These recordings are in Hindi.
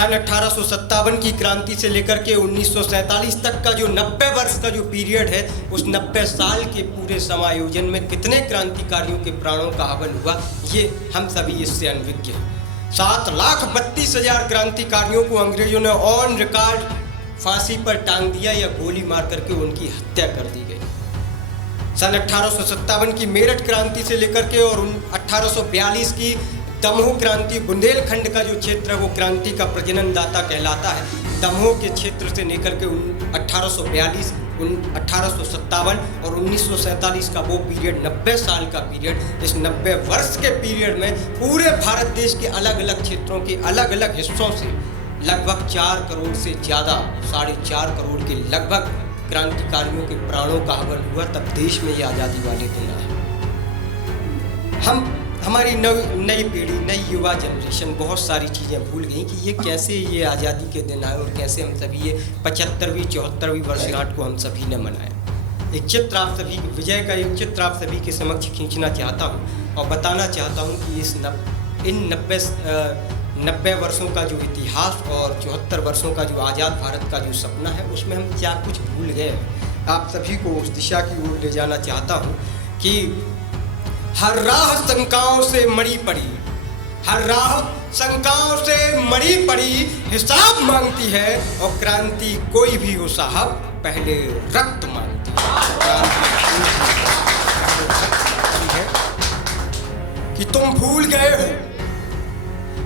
सन 1857 की क्रांति से लेकर के 1947 तक का जो 90 वर्ष का जो पीरियड है, उस 90 साल के पूरे समायोजन में कितने क्रांतिकारियों के प्राणों का हवन हुआ, ये हम सभी इससे अनभिज्ञ हैं। 7,32,000 क्रांतिकारियों को अंग्रेजों ने ऑन रिकॉर्ड फांसी पर टांग दिया या गोली मार करके उनकी हत्या कर दी गई। सन 1857 की मेरठ क्रांति से लेकर के और 1842 की दमोह क्रांति, बुंदेलखंड का जो क्षेत्र है वो क्रांति का प्रजननदाता कहलाता है। दमोह के क्षेत्र से लेकर के 1842, 1857 और 1947 का वो पीरियड, 90 साल का पीरियड, इस 90 वर्ष के पीरियड में पूरे भारत देश के अलग अलग क्षेत्रों के अलग अलग हिस्सों से लगभग 4 करोड़ से ज़्यादा, 4.5 करोड़ के लगभग क्रांतिकारियों के प्राणों का हवन हुआ। तब देश में ये आज़ादी वाले दिन आए। हमारी नई पीढ़ी, नई युवा जनरेशन बहुत सारी चीज़ें भूल गई कि ये कैसे ये आज़ादी के दिन आए और कैसे हम सभी ये 75वीं 74वीं वर्षगांठ को हम सभी ने मनाया। एक चित्र आप सभी, विजय का एक चित्र आप सभी के समक्ष खींचना चाहता हूँ और बताना चाहता हूँ कि इन 90 वर्षों का जो इतिहास और 74 वर्षों का जो आज़ाद भारत का जो सपना है, उसमें हम क्या कुछ भूल गए हैं। आप सभी को उस दिशा की ओर ले जाना चाहता हूँ कि हर राह शंकाओं से मरी पड़ी, हर राह शंकाओं से मरी पड़ी, हिसाब मांगती है और क्रांति कोई भी हो साहब पहले रक्त मांगती है। कि तुम भूल गए हो,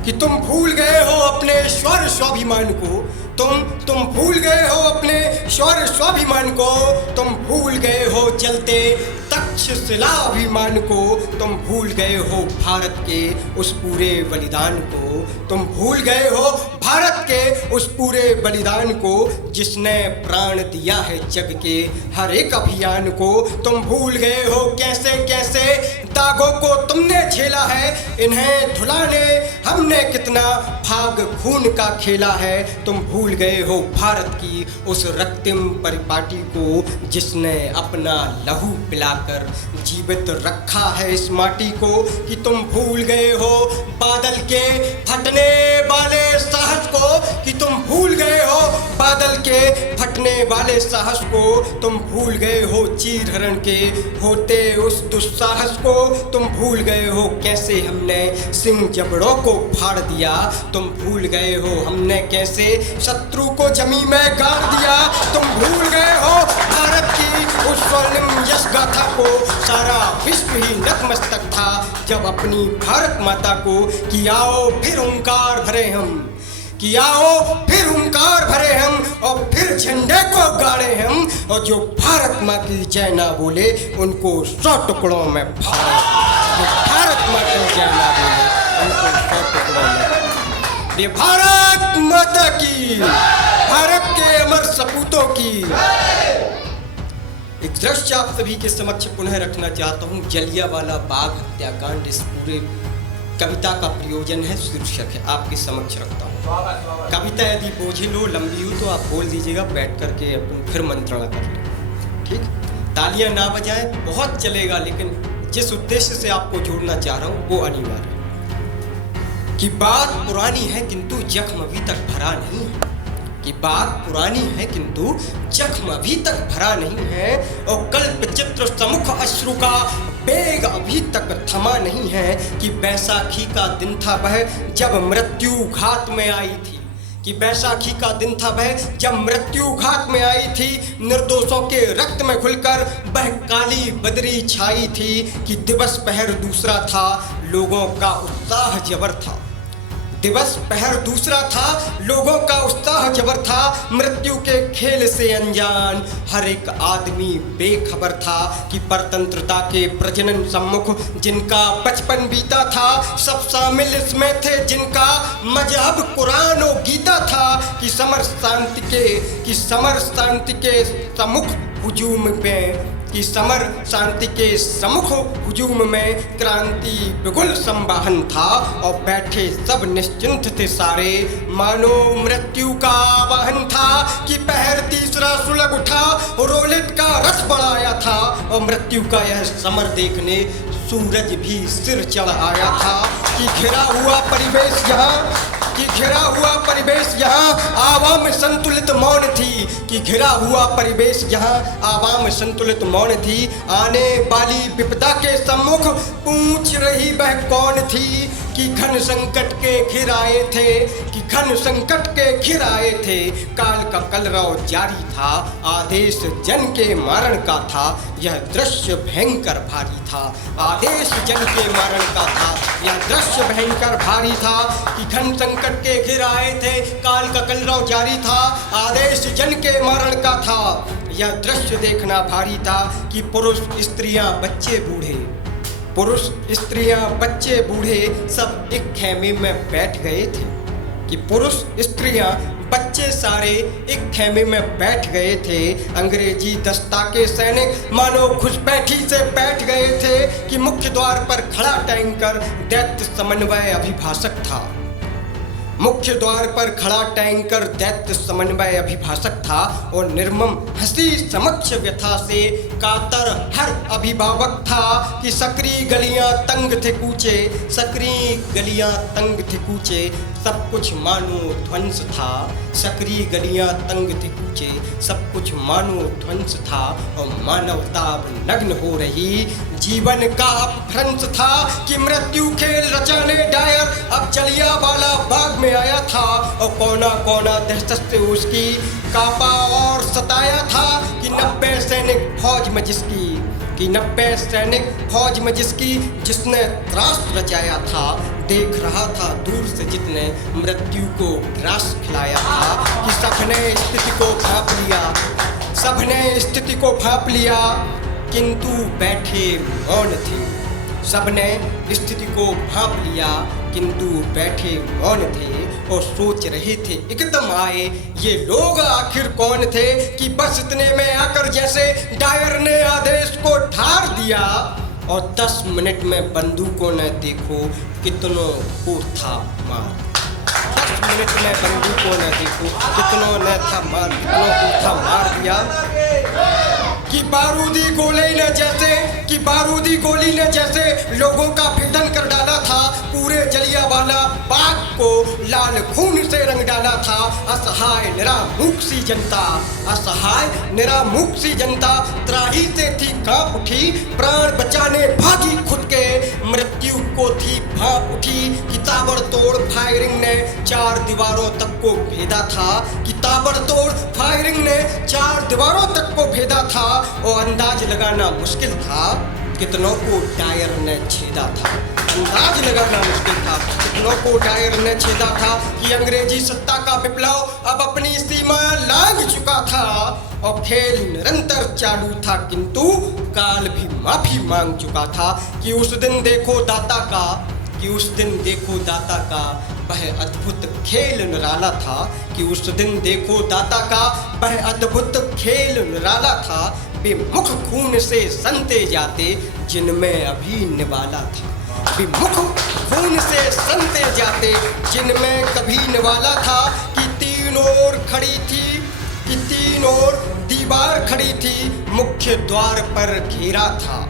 कि तुम भूल गए हो अपने स्वर स्वाभिमान को, तुम भूल गए हो अपने स्वर स्वाभिमान को, तुम भूल गए हो जलते तक्षशिला अभिमान को, तुम भूल गए हो भारत के उस पूरे बलिदान को, तुम भूल गए हो भारत के उस पूरे बलिदान को जिसने प्राण दिया है जग के हर एक अभियान को, तुम भूल गए हो कैसे कैसे दागों को तुमने झेला है, इन्हें धुलाने हमने कितना भाग खून का खेला है, तुम भूल गए हो भारत की उस रक्तिम परिपाटी को जिसने अपना लहू पिलाकर जीवित रखा है इस माटी को, कि तुम भूल गए हो बादल के फटने वाले साहस को, कि तुम भूल गए हो बादल के फटने वाले साहस को, तुम भूल गए हो चीर हरण के होते उस दुस्साहस को, तुम भूल गए हो कैसे हमने सिंह जबड़ों को फाड़ दिया, तुम भूल गए हो हमने कैसे शत्रु को जमीन में गाड़ दिया, तुम भूल गए हो भारत की उस स्वर्णिम यश गाथा को, सारा विश्व ही नतमस्तक था जब अपनी भारत माता को, कि आओ फिर ओंकार भरे हम, कि आओ फिर ओंकार भरे हम और फिर झंडे को गाड़े हम, और जो भारत माँ की जय ना बोले उनको 100 टुकड़ों में फाड़े, जो भारत माँ की जय ना बोले उनको 100 टुकड़ों में। ये भारत माता की, भारत के अमर सपूतों की एक दृश्य आप सभी के समक्ष पुनः रखना चाहता हूँ। जलियांवाला बाग हत्याकांड इस पूरे कविता का प्रयोजन है, शीर्षक है, आपके समक्ष रखता हूँ। कविता यदि बोझिल हो, लंबी हो तो आप बोल दीजिएगा, बैठ करके अपन फिर मंत्रणा कर लें, ठीक। तालियां ना बजाएं, बहुत चलेगा, लेकिन जिस उद्देश्य से आपको जोड़ना चाह रहा हूँ वो अनिवार्य है। कि बात पुरानी है किंतु जख्म अभी तक भरा नहीं है, कि बात पुरानी है किंतु जख्म अभी तक भरा नहीं है, और कल्प चित्र सम्मुख अश्रु का बेग अभी तक थमा नहीं है, कि बैसाखी का दिन था वह जब मृत्यु घात में आई थी, कि बैसाखी का दिन था वह जब मृत्यु घात में आई थी, निर्दोषों के रक्त में घुलकर वह काली बदरी छाई थी, कि दिवस पहर दूसरा था लोगों का उत्साह जबर था, दिवस पहर दूसरा था लोगों का उत्साह जबर था, मृत्यु के खेल से अनजान हर एक आदमी बेखबर था, कि परतंत्रता के प्रजनन सम्मुख जिनका बचपन बीता था, सब शामिल इसमें थे जिनका मजहब कुरान और गीता था, कि समर शांति के सम्मुख हुजूम में, कि समर शांति के सम्मुख हुजूम में क्रांति बिगुल संवाहन था, और बैठे सब निश्चिंत थे सारे मानो मृत्यु का वाहन था, कि पहर तीसरा सुलग उठा रोलित का रथ बढ़ाया था, और मृत्यु का यह समर देखने सूरज भी सिर चढ़ आया था, कि घिरा हुआ परिवेश यहाँ कि घिरा हुआ परिवेश यहाँ आवाम संतुलित मौन थी, कि घिरा हुआ परिवेश यहाँ आवाम संतुलित मौन थी। आने वाली विपदा के सम्मुख पूछ रही वह कौन थी, कि घन संकट के घिर आए थे, कि घन संकट के घिर आए थे। काल का कलरव जारी था, आदेश जन के मारण का था, यह दृश्य भयंकर भारी था। आदेश जन के मारण का था, यह दृश्य भयंकर भारी था, कि घन संकट के घिर आए थे, काल का कलरव जारी था, आदेश जन के मारण का था। यह दृश्य देखना भारी था, कि पुरुष स्त्रियां बच्चे बूढ़े, पुरुष स्त्रियां बच्चे बूढ़े सब एक खेमे में बैठ गए थे, कि पुरुष स्त्रियां बच्चे सारे एक खेमे में बैठ गए थे। अंग्रेजी दस्ता के सैनिक मानो घुसपैठी से बैठ गए थे, कि मुख्य द्वार पर खड़ा टैंकर दैत्य समन्वय अभिभाषक था। मुख्य द्वार पर खड़ा टैंकर दैत्य समन्वय अभिभाषक था, और निर्मम हंसी समक्ष व्यथा से कातर हर अभिभावक था, कि सकरी गलियां तंग थे कूचे, सकरी गलियां तंग थे कूचे, सब कुछ मानो ध्वंस था। सकरी गलियां तंग थे कूचे, सब कुछ मानो ध्वंस था, और मानवता नग्न हो रही। जीवन का अपभ्रंश था, कि मृत्यु खेल रचाने डायर अब जलियांवाला बाग में आया था, और कोना कोना दहशत से उसकी कापा और सताया था, कि 90 सैनिक फौज में जिसकी, कि 90 सैनिक फौज में जिसकी, जिसने त्रास रचाया था, देख रहा था दूर से जितने मृत्यु को ग्रास खिलाया था, कि सबने स्थिति को भांप लिया, सबने स्थिति को भांप लिया, किंतु बैठे मौन थे। सबने स्थिति को भांप लिया, किंतु बैठे मौन थे, और सोच रहे थे एकदम आए ये लोग आखिर कौन थे, कि बस इतने में आकर जैसे डायर ने आदेश को ठार दिया, और 10 मिनट में बंदूकों ने देखो कितनों को था मार। 10 मिनट में बंदूकों ने देखो कितनों ने था मार, कितनों को था मार दिया, कि बारूदी गोली ने जैसे, कि बारूदी गोली ने जैसे लोगों का भेदन कर डाला था, पूरे जलियांवाला बाग को लाल खून से रंग डाला था। असहाय निरामुख सी जनता, असहाय निरामुख सी जनता त्राही से थी कांप उठी, प्राण बचाने भागी खुद के, मृत्यु को थी भांप उठी, कि ताबड़तोड़ फायरिंग ने 4 दीवारों तक को भेदा था, कि ताबड़तोड़ फायरिंग ने 4 दीवारों तक को भेदा था, और अंदाज लगाना मुश्किल था कितनों को डायर ने छेदा था। अंदाज लगाना मुश्किल था कितनों को डायर ने छेदा था, कि अंग्रेजी सत्ता का विप्लव अब अपनी सीमा लांघ चुका था, और खेल निरंतर चालू था, किंतु काल भी माफी मांग चुका था। कि उस दिन देखो दाता का, कि उस दिन देखो दाता का वह अद्भुत खेल निराला था, कि उस दिन देखो दाता का वह अद्भुत खेल निराला था। विमुख खून से संते जाते जिनमें अभी निवाला था, विमुख खून से संते जाते जिनमें कभी निवाला था, कि 3 ओर खड़ी थी, कि 3 ओर दीवार खड़ी थी, मुख्य द्वार पर घेरा था,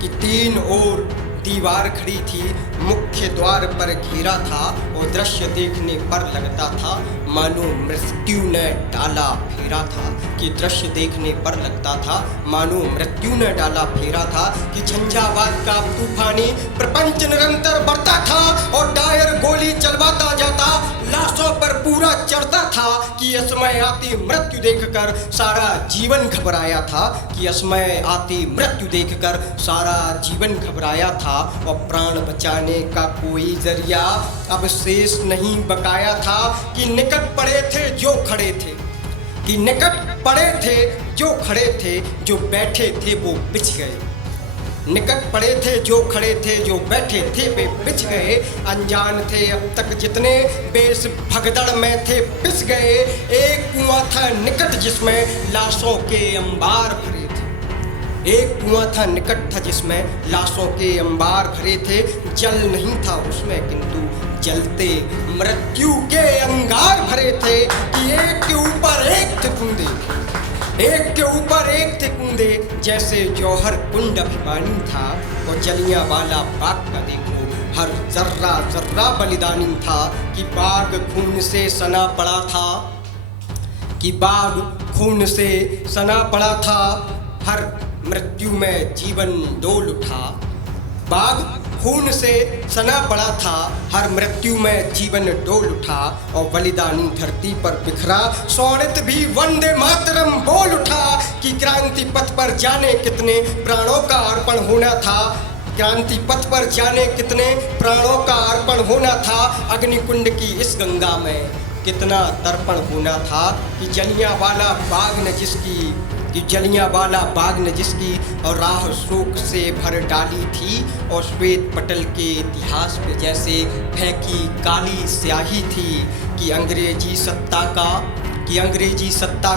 कि 3 ओर दीवार खड़ी थी, मुख्य द्वार पर घेरा था, और दृश्य देखने पर लगता था मानो मृत्यु ने डाला फेरा था, कि दृश्य देखने पर लगता था मानो मृत्यु ने डाला फेरा था, कि झंझावात का तूफानी प्रपंच निरंतर बढ़ता था, और डायर गोली चलवाता जाता, लाशों पर पूरा चढ़ता था, कि असमय आती मृत्यु देखकर सारा जीवन घबराया था, कि असमय आती मृत्यु देखकर सारा जीवन घबराया था, और प्राण बचाने का कोई जरिया अब शेष नहीं बकाया था, कि निकट पड़े थे जो खड़े थे, कि निकट पड़े थे जो खड़े थे, जो बैठे थे वो बिछ गए, निकट पड़े थे जो खड़े थे, जो बैठे थे वे बिछ गए, अनजान थे अब तक जितने बेस भगदड़ में थे पिस गए। एक कुआं था निकट जिसमें लाशों के अंबार भरे थे, एक कुआं था निकट था जिसमें लाशों के अंबार भरे थे, जल नहीं था उसमें किंतु जलते मृत्यु के अंगार भरे थे, कि एक के ऊपर एक थे बूंदे, एक के ऊपर एक थे कूदे, जैसे जौहर कुंड अभिमानी था, और जलियांवाला बाग का देखो हर जर्रा जर्रा बलिदानी था कि बाग खून से सना पड़ा था, कि बाग खून से सना पड़ा था। हर मृत्यु में जीवन डोल उठा, बाग खून से सना पड़ा था, हर मृत्यु में जीवन डोल उठा। और बलिदानी धरती पर बिखरा स्वर्णित भी वंदे मातरम बोल उठा कि क्रांति पथ पर जाने कितने प्राणों का अर्पण होना था, क्रांति पथ पर जाने कितने प्राणों का अर्पण होना था। अग्निकुंड की इस गंगा में कितना तर्पण होना था कि जलियांवाला बाग ने जिसकी, कि जलियांवाला बाग ने जिसकी और राह शोक से भर डाली थी, और श्वेत पटल के इतिहास में जैसे फेंकी काली स्याही थी कि अंग्रेजी सत्ता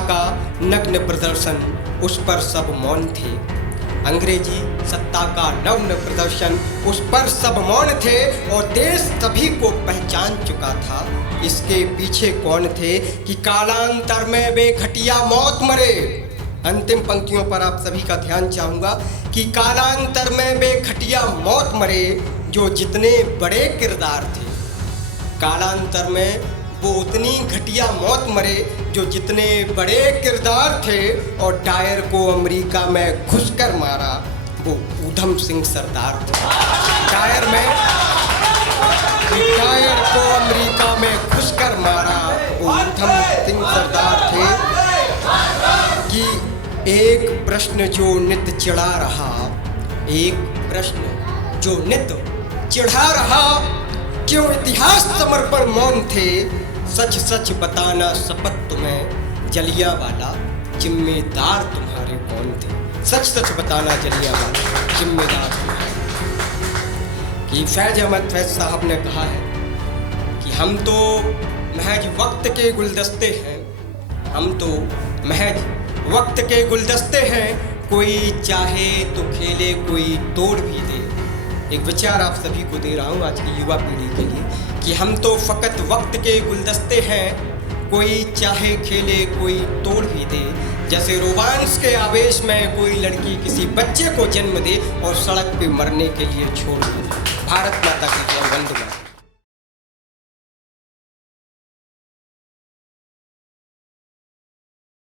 का नग्न प्रदर्शन, उस पर सब मौन थे। अंग्रेजी सत्ता का नग्न प्रदर्शन, उस पर सब मौन थे। और देश सभी को पहचान चुका था इसके पीछे कौन थे कि कालांतर में वे घटिया मौत मरे। अंतिम पंक्तियों पर आप सभी का ध्यान चाहूँगा कि कालांतर में वे घटिया मौत मरे जो जितने बड़े किरदार थे। कालांतर में वो उतनी घटिया मौत मरे जो जितने बड़े किरदार थे। और डायर को अमेरिका में घुसकर मारा वो ऊधम सिंह सरदार थे। डायर को अमेरिका में घुसकर मारा वो ऊधम सिंह सरदार थे। कि एक प्रश्न जो नित चिढ़ा रहा, एक प्रश्न जो नित चिढ़ा रहा, क्यों इतिहास समर्पण मौन थे। सच सच बताना शपथ तुम्हें जलियांवाला, जिम्मेदार तुम्हारे कौन थे। सच सच बताना जलियांवाला, जिम्मेदार तुम्हारे। कि फैज अहमद फैज साहब ने कहा है कि हम तो महज वक्त के गुलदस्ते हैं, हम तो महज वक्त के गुलदस्ते हैं, कोई चाहे तो खेले कोई तोड़ भी दे। एक विचार आप सभी को दे रहा हूँ आज की युवा पीढ़ी के लिए कि हम तो फकत वक्त के गुलदस्ते हैं, कोई चाहे खेले कोई तोड़ भी दे। जैसे रोमांस के आवेश में कोई लड़की किसी बच्चे को जन्म दे और सड़क पे मरने के लिए छोड़ दे। भारत माता की जय, वंदे मातरम।